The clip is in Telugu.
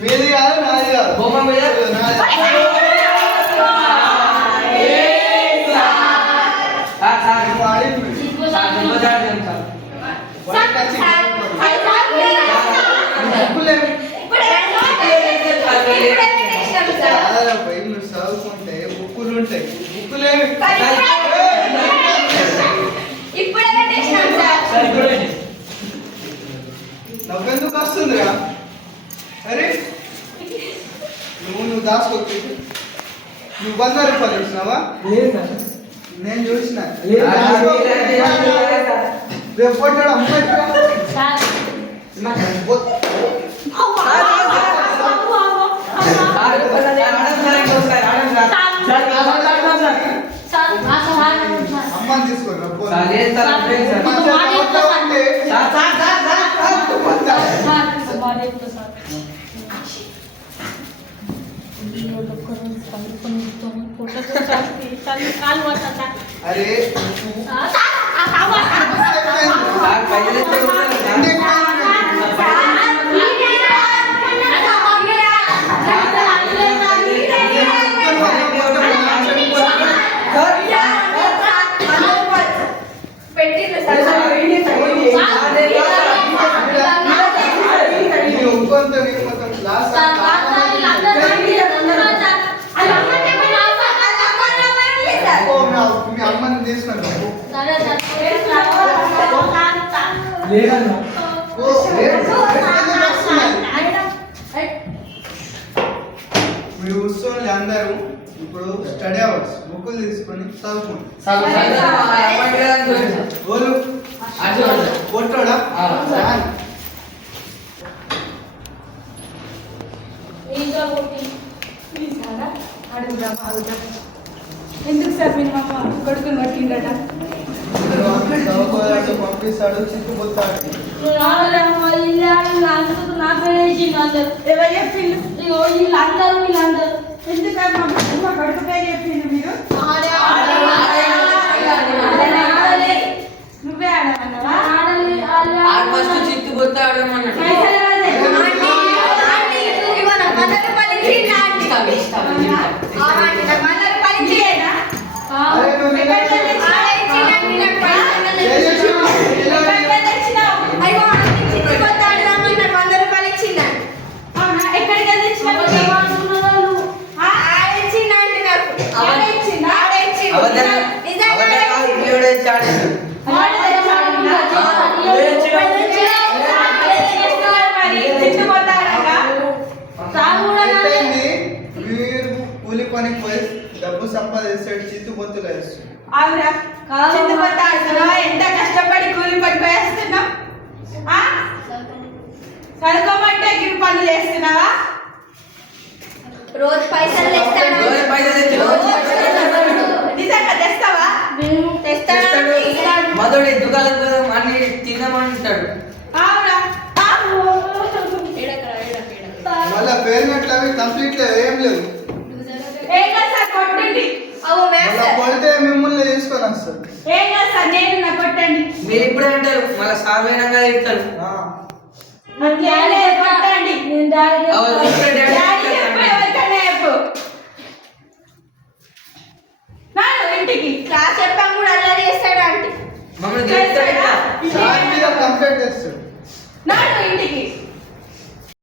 మీది కాదు నాది కాదు బొమ్మ మీద చదువుకుంటే బుక్కులు ఉంటాయి బుక్కులేమి నవ్వెందుకు వస్తుందిరా అరే నువ్వు దాచుకోవచ్చు నువ్వు 100 రూపాయలు ఇచ్చినావా నేను చూసిన రేపు కొట్టాడు అమ్మాయి అమ్మని తీసుకోండి అరే మీ అమ్మని తీసుకున్నాను మీరు కూర్చోండి అందరూ ఇప్పుడు స్టడీ అవర్స్ బుక్కులు తీసుకొని చదువుకోండి కొట్టాడా ఎందుకు సార్ మీరు మా కొడుకుని కొట్టిండట పంపిస్తాడు చిక్కుపోతాడు నా పేరు ఎవరు చెప్పిండు వీళ్ళందరూ ఎందుకంటే మా కొడుకు పేరు చెప్పిండు మీరు నువ్వే ఆడమన్నావా చిక్కుపోతాడు కూలి పనికి పోయి డబ్బు సంపాదిస్తాడు చిత్తుబొత్తులు ఎంత కష్టపడి కూలి పని వేస్తున్నావు చదువుకోమంటే గిరి పనులు చేస్తున్నావా రోజు పైసలు నిజంగా తెస్తావా మధుడి దుకాణం అన్ని తినమంటాడు మళ్ళీ పేరునట్లు అవి కంప్లీట్ లేదు ఏం లేదు కొడితే మిమ్మల్ని తీసుకొని వస్తారు కొట్టండి మీరు ఇప్పుడే అంటారు మళ్ళీ సార్వైనంగా ఇస్తారు కొట్టండి ఇంటికి క్లాస్ చెప్పాం కూడా అల్లరి చేస్తాడు అంటే మమ్మల్ని కంప్లీట్ చేస్తాడు ఇంటికి